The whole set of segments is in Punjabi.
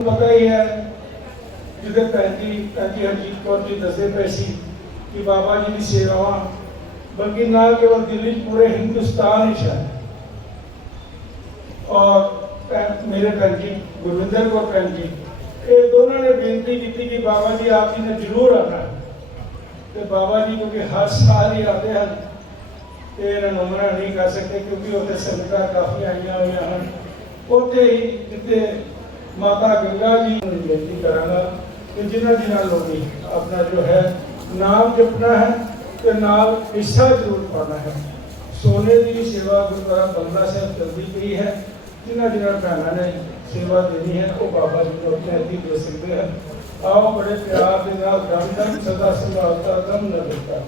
ਪਤਾ ਹੀ ਹੈ ਜਿਹਦੇ ਪੈਂਤੀ ਪੈਂਤੀ ਹਰਜੀਤ ਕੌਰ ਜੀ ਦੱਸਦੇ ਪਏ ਸੀ ਕਿ ਬਾਬਾ ਜੀ ਦੀ ਸੇਵਾਵਾਂ ਬਲਕਿ ਨਾ ਕੇਵਲ ਦਿੱਲੀ 'ਚ, ਪੂਰੇ ਹਿੰਦੁਸਤਾਨ ਵਿੱਚ ਹੈ ਔਰ ਭੈਣ- ਮੇਰੇ ਭੈਣ ਜੀ ਗੁਰਵਿੰਦਰ ਕੌਰ ਭੈਣ ਜੀ ਇਹ ਦੋਨਾਂ ਨੇ ਬੇਨਤੀ ਕੀਤੀ ਕਿ ਬਾਬਾ ਜੀ ਆਪ ਜੀ ਨੇ ਜ਼ਰੂਰ ਆਉਣਾ ਹੈ। ਤੇ ਬਾਬਾ ਜੀ ਕਿਉਂਕਿ ਹਰ ਸਾਲ ਹੀ ਆਉਂਦੇ ਹਨ ਤੇ ਇਹਨਾਂ ਨੂੰ ਮਨਾ ਨਹੀਂ ਕਰ ਸਕਦੇ ਕਿਉਂਕਿ ਉੱਥੇ ਸੰਗਤਾਂ ਕਾਫੀ ਆਈਆਂ ਹੋਈਆਂ ਹਨ ਉੱਥੇ ਹੀ ਜਿੱਥੇ ਮਾਤਾ ਗੰਗਾ ਜੀ ਨੂੰ ਬੇਨਤੀ ਕਰਾਂਗਾ ਕਿ ਜਿਨ੍ਹਾਂ ਜਿਨ੍ਹਾਂ ਲੋਕੀ ਆਪਣਾ ਜੋ ਹੈ, ਨਾਮ ਜਪਣਾ ਹੈ ਤੇ ਨਾਲ ਹਿੱਸਾ ਜ਼ਰੂਰ ਪਾਉਣਾ ਹੈ। ਸੋਨੇ ਦੀ ਸੇਵਾ ਗੁਰਦੁਆਰਾ ਬੰਗਲਾ ਸਾਹਿਬ ਚੱਲਦੀ ਪਈ ਹੈ। ਜਿਨ੍ਹਾਂ ਜਿਨ੍ਹਾਂ ਭੈਣਾਂ ਨੇ ਸੇਵਾ ਦੇਣੀ ਹੈ, ਉਹ ਬਾਬਾ ਜੀ ਨੂੰ ਆਪਣੇ ਅਧੀਨ ਦੇ ਸਕਦੇ ਹਨ। ਆਓ ਬੜੇ ਪਿਆਰ ਦੇ ਨਾਲ ਦਮ ਦਮ ਸਦਾ ਸੰਭਾਲਤਾ ਦਮ ਨ ਦਿੱਤਾ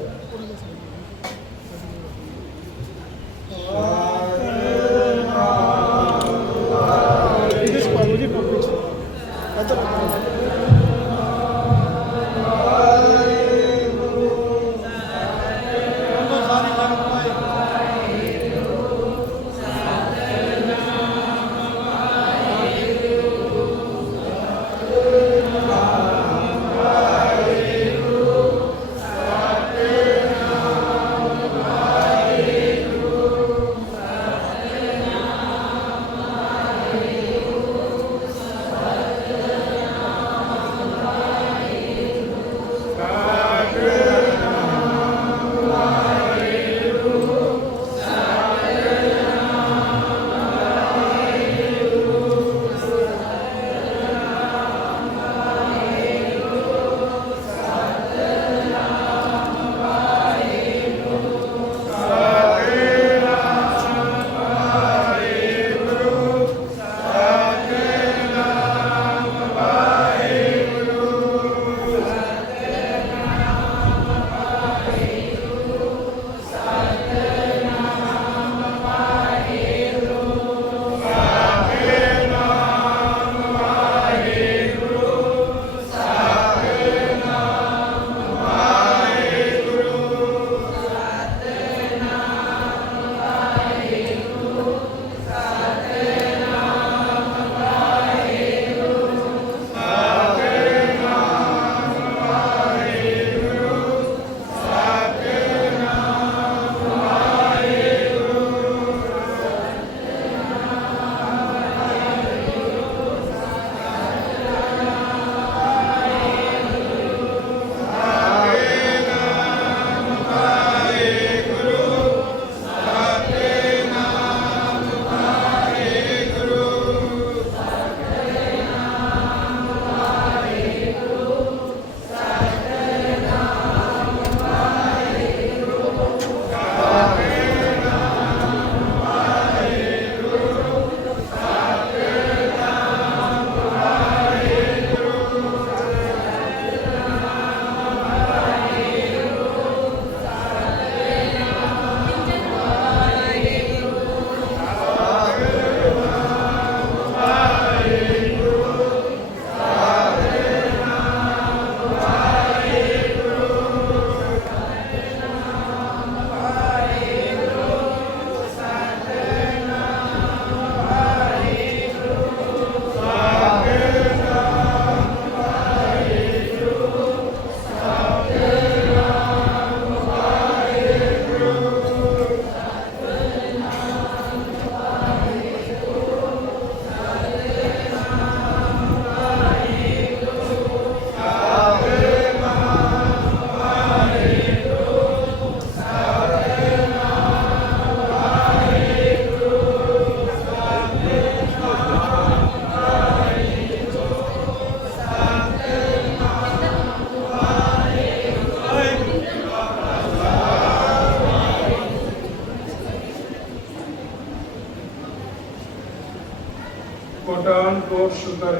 ਕੋਟਾਨ ਕੋਟ ਸ਼ੁਕਰ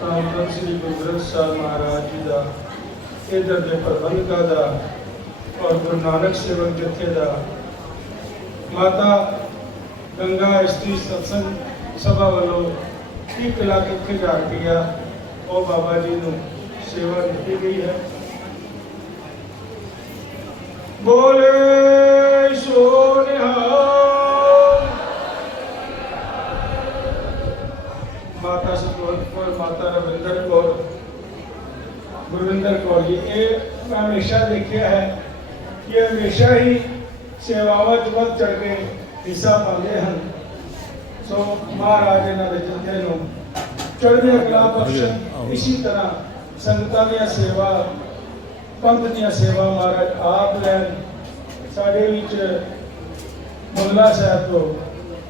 ਧੰਨ ਸ੍ਰੀ ਗੁਰੂ ਗ੍ਰੰਥ ਸਾਹਿਬ ਮਹਾਰਾਜ ਜੀ ਦਾ, ਇਧਰ ਦੇ ਪ੍ਰਬੰਧਕਾਂ ਦਾ ਔਰ ਗੁਰੂ ਨਾਨਕ ਸੇਵਕ ਜਥੇ ਦਾ। ਮਾਤਾ ਗੰਗਾ ਇਸਤਰੀ ਸਤਸੰਗ ਸਭਾ ਵੱਲੋਂ 1 ਲੱਖ 1000 ਰੁਪਇਆ ਉਹ ਬਾਬਾ ਜੀ ਨੂੰ ਸੇਵਾ ਦਿੱਤੀ ਗਈ ਹੈ। ਬੋਲੇ ਸੋ ਨਿਹਾਲ ਗੁਰਵਿੰਦਰ ਇਹ ਮੈਂ ਹਮੇਸ਼ਾ ਦੇਖਿਆ ਹੈ ਕਿ ਹਮੇਸ਼ਾ ਹੀ ਸੇਵਾਵਾਂ 'ਚ ਵੱਧ ਚੜ ਕੇ ਹਿੱਸਾ ਪਾਉਂਦੇ ਹਨ। ਸੋ ਮਹਾਰਾਜ ਇਹਨਾਂ ਦੇ ਜਥੇ ਨੂੰ ਚੜ੍ਹਦੀਆਂ ਕਲਾ ਬਖਸ਼ਣ ਇਸੇ ਤਰ੍ਹਾਂ ਸੰਗਤਾਂ ਦੀਆਂ ਸੇਵਾ, ਪੰਥ ਦੀਆਂ ਸੇਵਾ ਮਹਾਰਾਜ ਆਪ ਲੈਣ। ਸਾਡੇ ਵਿੱਚ ਮੁਗਲਾ ਸਾਹਿਬ ਤੋਂ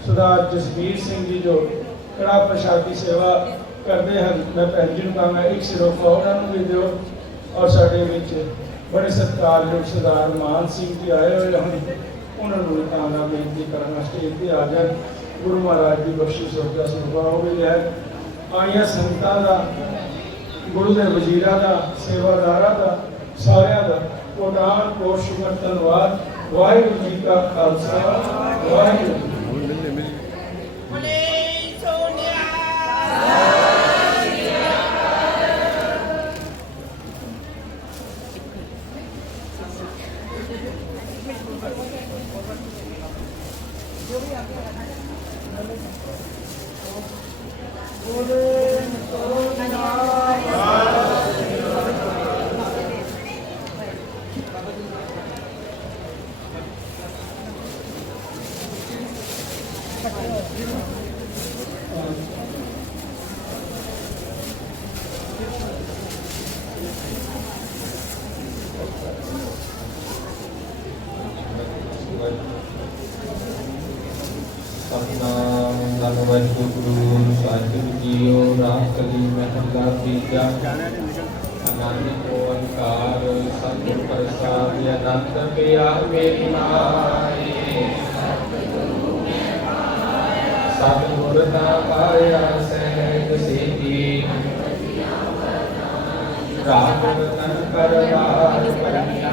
ਸਰਦਾਰ ਜਸਵੀਰ ਸਿੰਘ ਜੀ ਜੋ ਕੜਾ ਪ੍ਰਸ਼ਾਦੀ ਸੇਵਾ ਕਰਦੇ ਹਨ, ਮੈਂ ਭੈਣ ਜੀ ਨੂੰ ਕਹਾਂਗਾ, ਇੱਕ ਸਿਰੋਪਾ ਉਹਨਾਂ ਨੂੰ ਵੀ ਦਿਓ। ਔਰ ਸਾਡੇ ਵਿੱਚ ਬੜੇ ਸਤਿਕਾਰਯੋਗ ਸਰਦਾਰ ਮਾਨ ਸਿੰਘ ਜੀ ਆਏ ਹੋਏ ਹਨ। ਉਹਨਾਂ ਨੂੰ ਵੀ ਬੇਨਤੀ ਕਰਨ ਵਾਸਤੇ ਇੱਥੇ ਆ ਜਾਣ। ਗੁਰੂ ਮਹਾਰਾਜ ਦੀ ਬਖਸ਼ਿਸ਼ ਹੋ ਜਾ ਸਰਵਾ ਹੋ ਵੀ ਲੈ ਆਈਆਂ ਸੰਗਤਾਂ ਦਾ, ਗੁਰੂ ਦੇ ਵਜ਼ੀਰਾਂ ਦਾ, ਸੇਵਾਦਾਰਾਂ ਦਾ, ਸਾਰਿਆਂ ਦਾ ਕੋਟਾਨ, ਕੋਟ ਸ਼ੁਕਰ, ਧੰਨਵਾਦ। ਵਾਹਿਗੁਰੂ ਜੀ ਕਾ ਖਾਲਸਾ, ਵਾਹਿਗੁਰੂ ਜੀ ਕੀ ਫਤਿਹ। ਬੋਲੇ ਸੋਨਿਆ ਸਤਨਾਮ ਧੰਨ ਵਾਹਿਗੁਰੂ ਸਾਹਿਬ ਜੀਓ, ਰਾਮ ਕਲੀ ਮਹਲਾ ਤੀਜਾ ਅਨੰਦ ਕੋ ਅਨਕਾਰ ਸਤਿਗੁਰ ਅਨੰਤ ਪਿਆਰ ਮੇਰੀ ਮਾਏ ਸਤਿਗੁਰ ਦਾ ਪਾਇਆ ਸਹਿਜ ਸੇਤੀ। ਰਾਮ ਰਤਨ ਕਰਵਾਰ ਪਰਿਆ